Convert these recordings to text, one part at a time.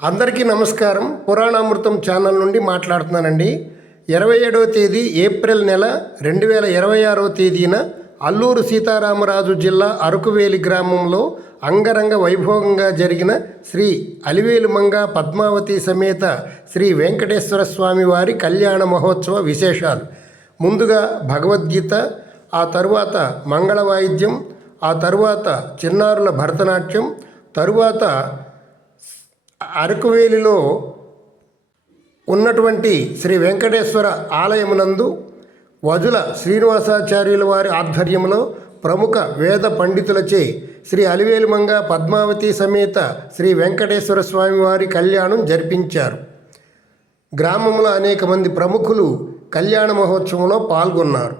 అందరికీ నమస్కారం. పురాణామృతం ఛానల్ నుండి మాట్లాడుతున్నానండి. 27వ తేదీ ఏప్రిల్ నెల 2026వ తేదీన అల్లూరు సీతారామరాజు జిల్లా అరకువేలి గ్రామంలో అంగరంగ వైభవంగా జరిగిన శ్రీ అలివేలుమంగ పద్మావతి సమేత శ్రీ వెంకటేశ్వర స్వామి వారి కళ్యాణ మహోత్సవ విశేషాలు. ముందుగా భగవద్గీత, ఆ తరువాత మంగళ వాయిద్యం, ఆ తరువాత చిన్నారుల భరతనాట్యం, తరువాత అరకువేలిలో ఉన్నటువంటి శ్రీ వెంకటేశ్వర ఆలయమునందు వజుల శ్రీనివాసాచార్యుల వారి ఆధ్వర్యంలో ప్రముఖ వేద పండితులచే శ్రీ అలివేలుమంగ పద్మావతి సమేత శ్రీ వెంకటేశ్వర స్వామి వారి కళ్యాణం జరిపించారు. గ్రామంలో అనేక మంది ప్రముఖులు కళ్యాణ మహోత్సవంలో పాల్గొన్నారు.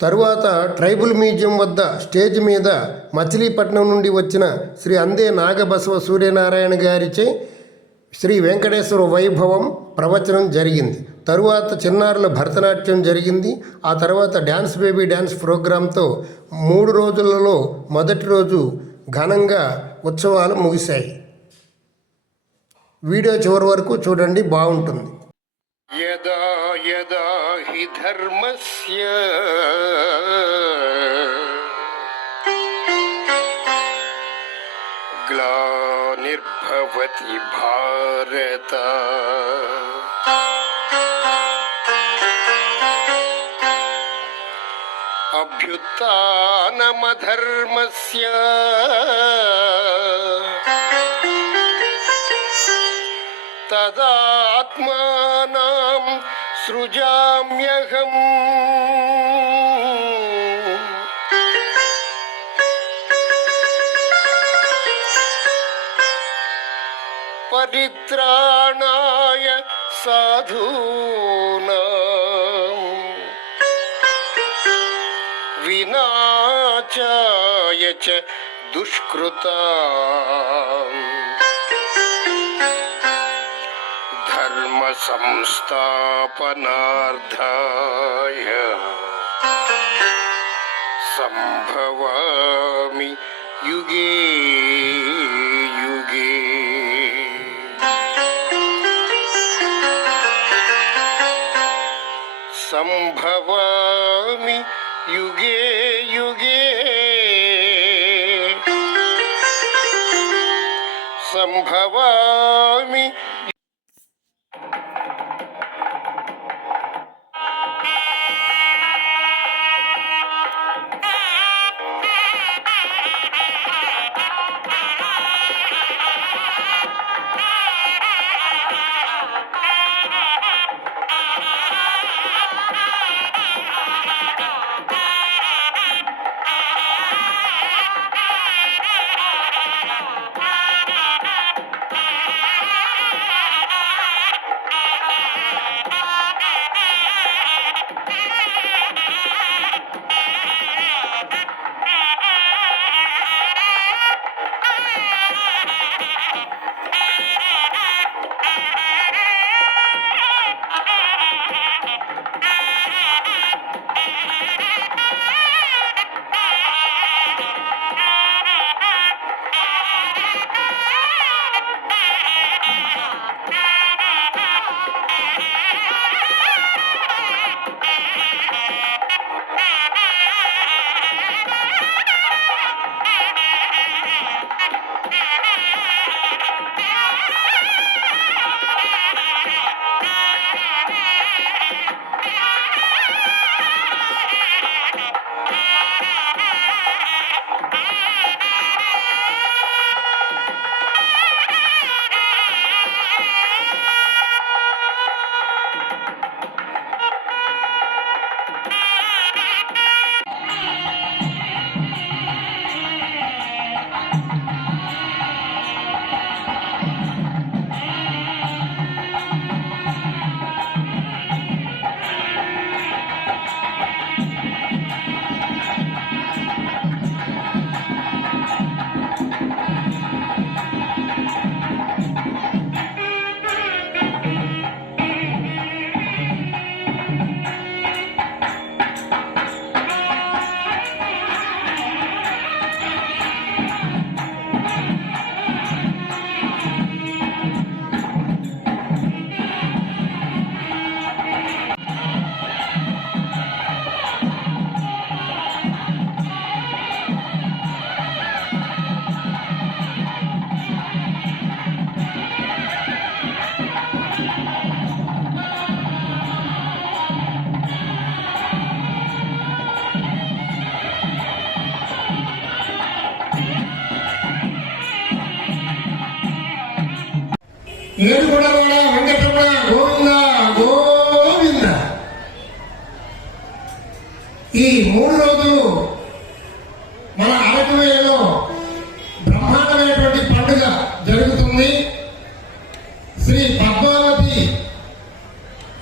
తరువాత ట్రైబల్ మ్యూజియం వద్ద స్టేజ్ మీద మచిలీపట్నం నుండి వచ్చిన శ్రీ అందే నాగబసవ సూర్యనారాయణ గారిచే శ్రీ వెంకటేశ్వర వైభవం ప్రవచనం జరిగింది. తరువాత చిన్నారుల భరతనాట్యం జరిగింది. ఆ తర్వాత డ్యాన్స్ బేబీ డ్యాన్స్ ప్రోగ్రాంతో 3 రోజులలో మొదటి రోజు ఘనంగా ఉత్సవాలు ముగిశాయి. వీడియో చివరి వరకు చూడండి, బాగుంటుంది. యదా యదా హి ధర్మస్య గ్లానిర్భవతి భారత అభ్యుత్థానమధర్మస్య తదాత్మానాం సృజామ్యహం. పరిత్రాణాయ సాధూనాం వినాశాయ చ దుష్కృతాం ధర్మ సంస్థాపనార్థాయ సంభవామి యుగే యుగే. సంభవామి యుగే యుగే. సంభవామి. ఏడుకొండలవాడ వెంకటరమణ గోవింద గోవింద. ఈ 3 రోజులు మన అరకువేలో బ్రహ్మాండమైనటువంటి పండుగ జరుగుతుంది. శ్రీ పద్మావతి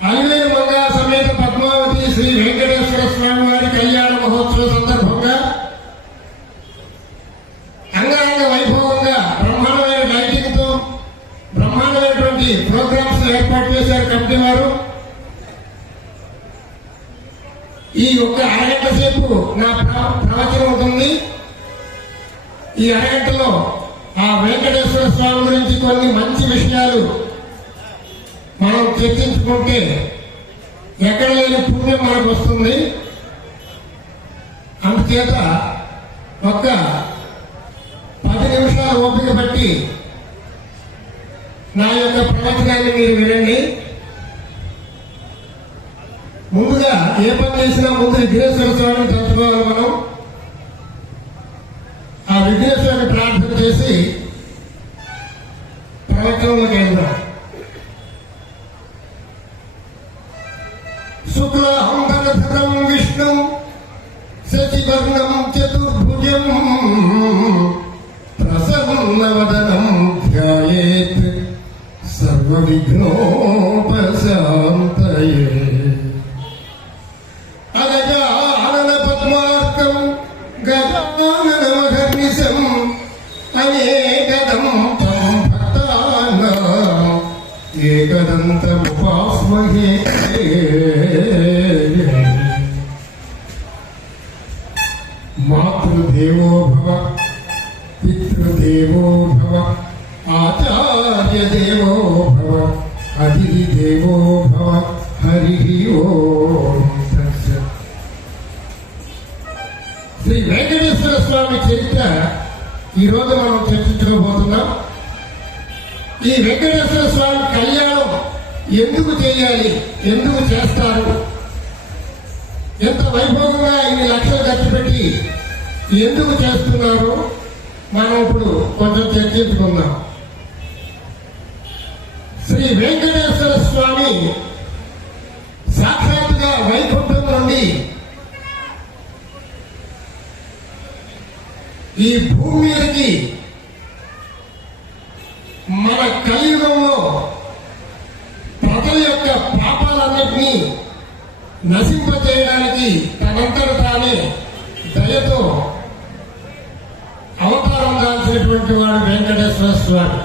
అలివేలు మంగ సమేత పద్మావతి శ్రీ వెంకటేశ్వర స్వామి వారి కళ్యాణ మహోత్సవ సందర్భంగా అంగరంగ వైభవంగా బ్రహ్మాండమైన లైటింగ్తో బ్రహ్మాండమైనటువంటి ప్రోగ్రామ్స్ ఏర్పాటు చేశారు కమిటీ వారు. ఈ ఒక్క అరగంట సేపు నా ప్రవచనం ఉంటుంది. ఈ అరగంటలో ఆ వెంకటేశ్వర స్వామి గురించి కొన్ని మంచి విషయాలు మనం చర్చించుకుంటే ఎక్కడ లేని పుణ్యం మనకు వస్తుంది. అందుచేత ఒక్క 10 నిమిషాలు ఓపిక పట్టి నా యొక్క ప్రవచనాన్ని మీరు వినండి. ముందుగా ఏ పని చేసినా ముందు విఘ్నేశ్వర స్వామిని తలుచుకోవాలి. మనం ఆ విఘ్నేశ్వరుని ప్రార్థన చేసి ప్రవచనంలోకి వెళ్దాం. శుక్లాం వరదరం విష్ణు శశివర్ణం చతుర్భుజం ప్రసన్నవదనం ధ్యాయేత్ సర్వవిఘ్నోపశాంతయే. అగజానన పద్మార్కం గజాననమహర్నిశం అనేకదం భక్తానాం ఏకదంతముపాస్మహే. మాతృదేవో భవ పితృదేవో భవ ఆచార్య దేవో భవ అతిథి దేవో భవ. హరి ఓం తత్సత్. శ్రీ వెంకటేశ్వర స్వామి చరిత్ర ఈరోజు మనం చర్చించుకోబోతున్నాం. ఈ వెంకటేశ్వర స్వామి కళ్యాణం ఎందుకు చేయాలి, ఎందుకు చేస్తారు, ఎంత వైభవంగా ఇన్ని లక్షలు ఖర్చు పెట్టి ఎందుకు చేస్తున్నారు, మనం ఇప్పుడు కొంచెం చర్చించుకుందాం. శ్రీ వెంకటేశ్వర స్వామి సాక్షాత్తుగా వైకుంఠం నుండి ఈ భూమి మీదకి మన కలియుగంలో ప్రజల యొక్క పాపాలన్నింటినీ నశింపజేయడానికి తనంతట తానే దయతో అవతారం దాల్చినటువంటి వాడు వెంకటేశ్వర స్వామి.